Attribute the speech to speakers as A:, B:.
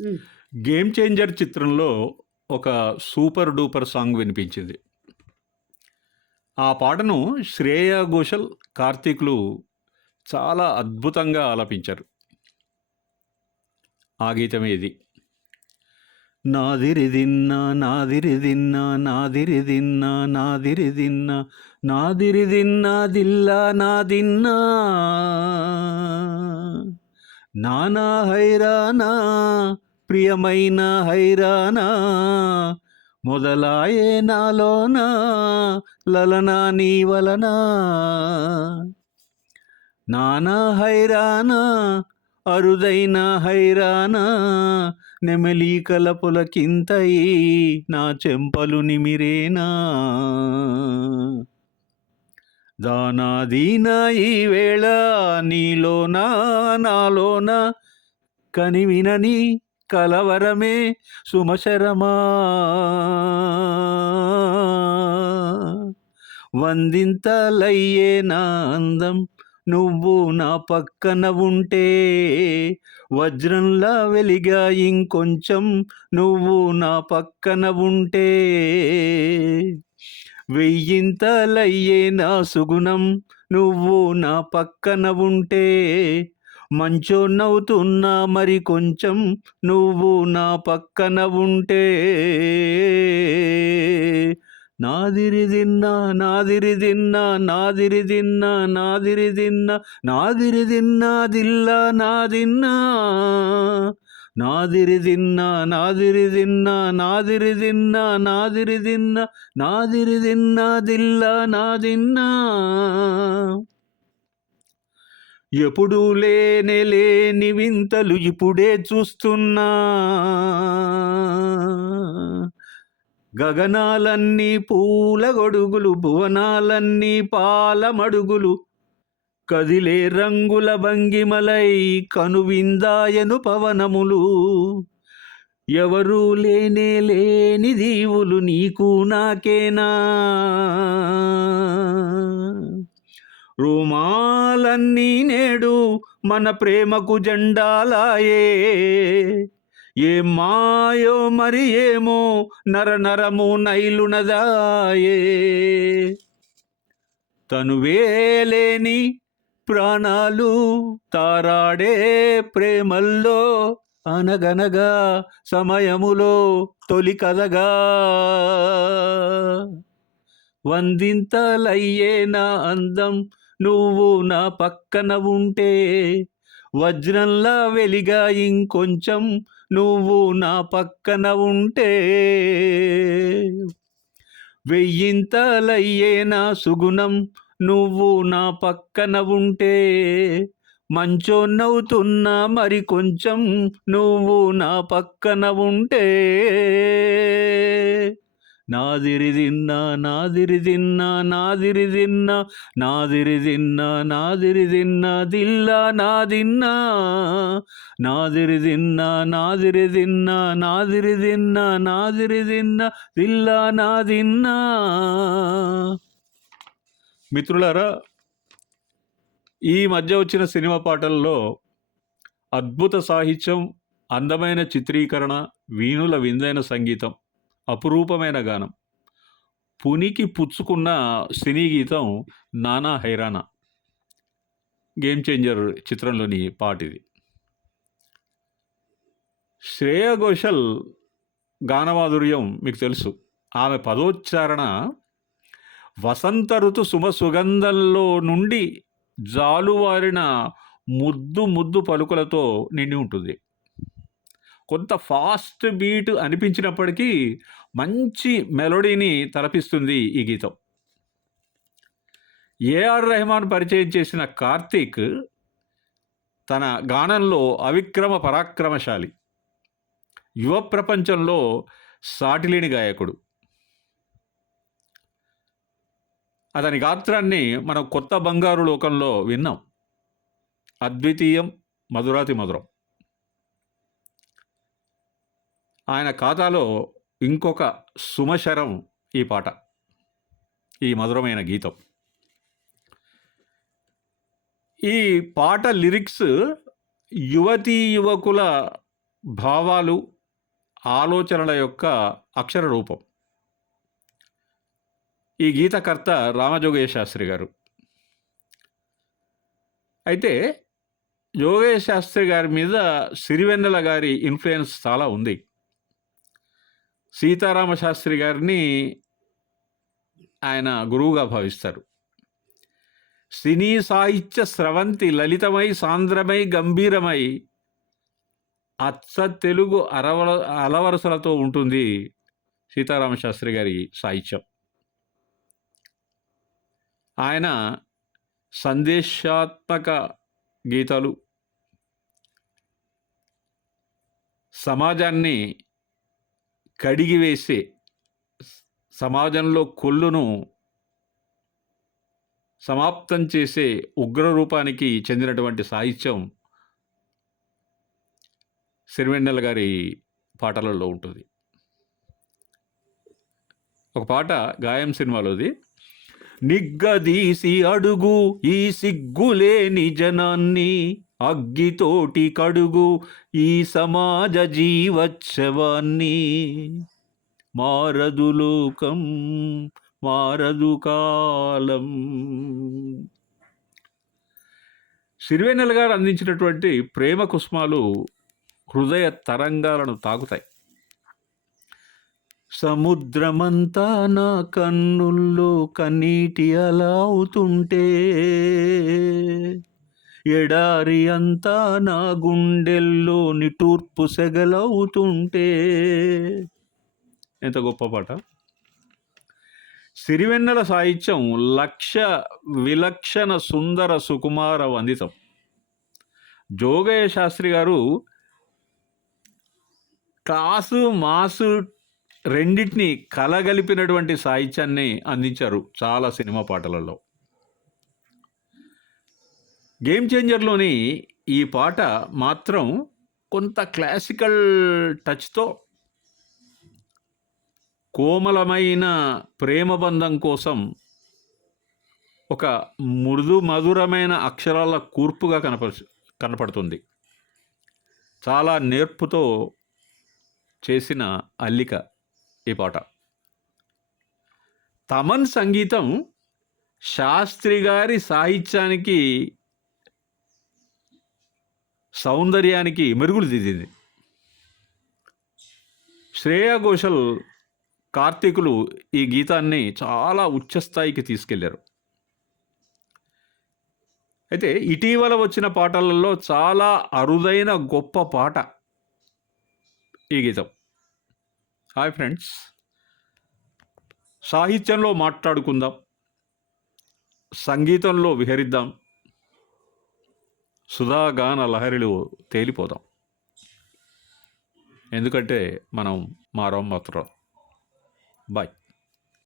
A: 'Game changer' చిత్రంలో ఒక super duper song వినిపించింది. ఆ పాటను శ్రేయా ఘోషల్, కార్తీక్‌లు చాలా అద్భుతంగా ఆలపించారు. ఆ గీతమే ఇది. నాదిరిదిన్న నాదిరిదిన్న నాదిరిదిన్న నాదిరిదిన్న నాదిరిదిన్న దిల్లా నాదిన్నా నానా హైరానా ప్రియమైన హైరానా మొదలాయే నాలోన లలనా నీ వలన? నానా హైరానా అరుదైన హైరానా నెమలీకల పులకింతై నా చెంపలు నిమిరేనా? దానాదీన ఈ వేళ నాలోనా నాలోన కనివినని కలవరమే సుమశరమా. వందింతలయ్యే నా అందం నువ్వు నా పక్కన ఉంటే వజ్రంలా వెలిగా ఇంకొంచెం నువ్వు నా పక్కన ఉంటే వెయ్యింతలయ్యే నా సుగుణం నువ్వు నా పక్కన ఉంటే మంచోన్నవుతున్నా మరి కొంచెం నువ్వు నా పక్కన ఉంటే నాదిరి జిన్నా నాదిరి జిన్నా నాదిరి నాదిరిదిన్నా నాదిరిదిన్నా నాదిరిదిన్నా నాదిరిదిన్నా నాదిరిదిన్నా దిల్లా నాదిన్నా నాదిరిదిన్నా నాదిరిదిన్నా నాదిరిదిన్నా నాదిరిదిన్నా నాదిరిదిన్నా దిల్లా నాదిన్నా ఎప్పుడూ లేనే లేని వింతలు ఇప్పుడే చూస్తున్నా. గగనాలన్నీ పూల గొడుగులు భువనాలన్నీ పాలమడుగులు కదిలే రంగుల భంగిమలై కనువిందాయను పవనములు. ఎవరూ లేనే లేని దీవులు నీకు నాకేనా? రుమాలన్నీ నేడు మన ప్రేమకు జెండాలాయే. ఏ మాయో మరి ఏమో నర నరము నైలునదాయే. తనువేలేని ప్రాణాలు తారాడే ప్రేమల్లో అనగనగా సమయములో తొలి కదగా వందింతలయ్యే నా అందం నువ్వు నా పక్కన ఉంటే వజ్రంలా వెలిగా ఇంకొంచెం నువ్వు నా పక్కన ఉంటే వెయ్యింతలయ్యే నా సుగుణం నువ్వు నా పక్కన ఉంటే మంచోన్నవుతున్నా మరి కొంచెం నువ్వు నా పక్కన ఉంటే నాదిరిదిన్నా నాదిరిదిన్నా నాదిరిదిన్నా నాదిరిదిన్నా నాదిరిదిన్నా దిల్లా నాదిన్నా నాదిరిదిన్నా నాదిరిదిన్నా నాదిరిదిన్నా నాదిరిదిన్నా దిల్లా నాదిన్నా మిత్రులారా ఈ మధ్య వచ్చిన సినిమా పాటల్లో అద్భుత సాహిత్యం అందమైన చిత్రీకరణ వీణుల విందైన సంగీతం. అపురూపమైన గానం. పునికి పుచ్చుకున్న సినీ గీతం నానా హైరానా. గేమ్ చేంజర్ చిత్రంలోని పాట ఇది. శ్రేయ ఘోషల్ గానమాధుర్యం మీకు తెలుసు. ఆమె పదోచ్చారణ వసంత ఋతు సుమ సుగంధంలో నుండి జాలువారిన ముద్దు ముద్దు పలుకులతో నిండి ఉంటుంది. కొంత ఫాస్ట్ బీట్ అనిపించినప్పటికీ మంచి మెలోడీని తలపిస్తుంది ఈ గీతం. ఏఆర్ రెహమాన్ పరిచయం చేసిన కార్తీక్ తన గానంలో అవిక్రమ పరాక్రమశాలి. యువ ప్రపంచంలో సాటిలేని గాయకుడు. అతని గాత్రాన్ని మనం కొత్త బంగారు లోకంలో విన్నాం. అద్వితీయం మధురాతి మధురం. ఆయన ఖాతాలో ఇంకొక సుమశరం ఈ పాట ఈ మధురమైన గీతం. ఈ పాట లిరిక్స్ యువతీ యువకుల భావాలు ఆలోచనల యొక్క అక్షర రూపం. ఈ గీతకర్త రామజోగేశ్ శాస్త్రి గారు. అయితే యోగేష్ శాస్త్రి గారి మీద సిరివెన్నెల గారి ఇన్ఫ్లుయెన్స్ చాలా ఉంది. సీతారామ శాస్త్రి గారిని ఆయన గురువుగా భావిస్తారు. సినీ సాహిత్య స్రవంతి లలితమై సాంద్రమై గంభీరమై అచ్చ తెలుగు అరవల అలవరసలతో ఉంటుంది సీతారామ శాస్త్రి గారి సాహిత్యం. ఆయన సందేశాత్మక గీతాలు సమాజాన్ని కడిగివేసే సమాజంలో కొల్లును సమాప్తం చేసే ఉగ్ర రూపానికి చెందినటువంటి సాహిత్యం సిరివెన్నెల గారి పాటలలో ఉంటుంది. ఒక పాట గాయం సినిమాలోది. నిగ్గదీసి అడుగు ఈ సిగ్గులేని జనాన్ని అగ్గితోటి కడుగు ఈ సమాజ జీవోత్సవాన్ని. మారదు లోకం మారదు కాలం. సిరివెన్నెల గారు అందించినటువంటి ప్రేమ కుస్మాలు హృదయ తరంగాలను తాకుతాయి. సముద్రమంతా నా కన్నుల్లో కన్నీటి అలా అవుతుంటే ఎడారి అంతా నా గుండెల్లో నిటూర్పు సెగలవుతుంటే. ఎంత గొప్ప పాట. సిరివెన్నెల సాహిత్యం లక్ష విలక్షణ సుందర సుకుమార వందితం. జోగయ్య శాస్త్రి గారు క్లాసు మాసు రెండింటిని కలగలిపినటువంటి సాహిత్యాన్ని అందించారు చాలా సినిమా పాటలలో. గేమ్ చేంజర్లోని ఈ పాట మాత్రం కొంత క్లాసికల్ టచ్తో కోమలమైన ప్రేమబంధం కోసం ఒక మృదు మధురమైన అక్షరాల కూర్పుగా కనప కనపడుతుంది. చాలా నేర్పుతో చేసిన అల్లిక ఈ పాట. తమన్ సంగీతం శాస్త్రి గారి సాహిత్యానికి సౌందర్యానికి మెరుగులు దిద్దింది శ్రేయా ఘోషల్ కార్తీకులు ఈ గీతాన్ని చాలా ఉచ్చస్థాయికి తీసుకెళ్ళారు. అయితే ఇటీవల వచ్చిన పాటలలో చాలా అరుదైన గొప్ప పాట ఈ గీతం. Hi friends. సాహిత్యంలో మాట్లాడుకుందాం. సంగీతంలో విహరిద్దాం. సుధాగాన లహరిలు తేలిపోదాం ఎందుకంటే మనం మారం మాత్రం. బాయ్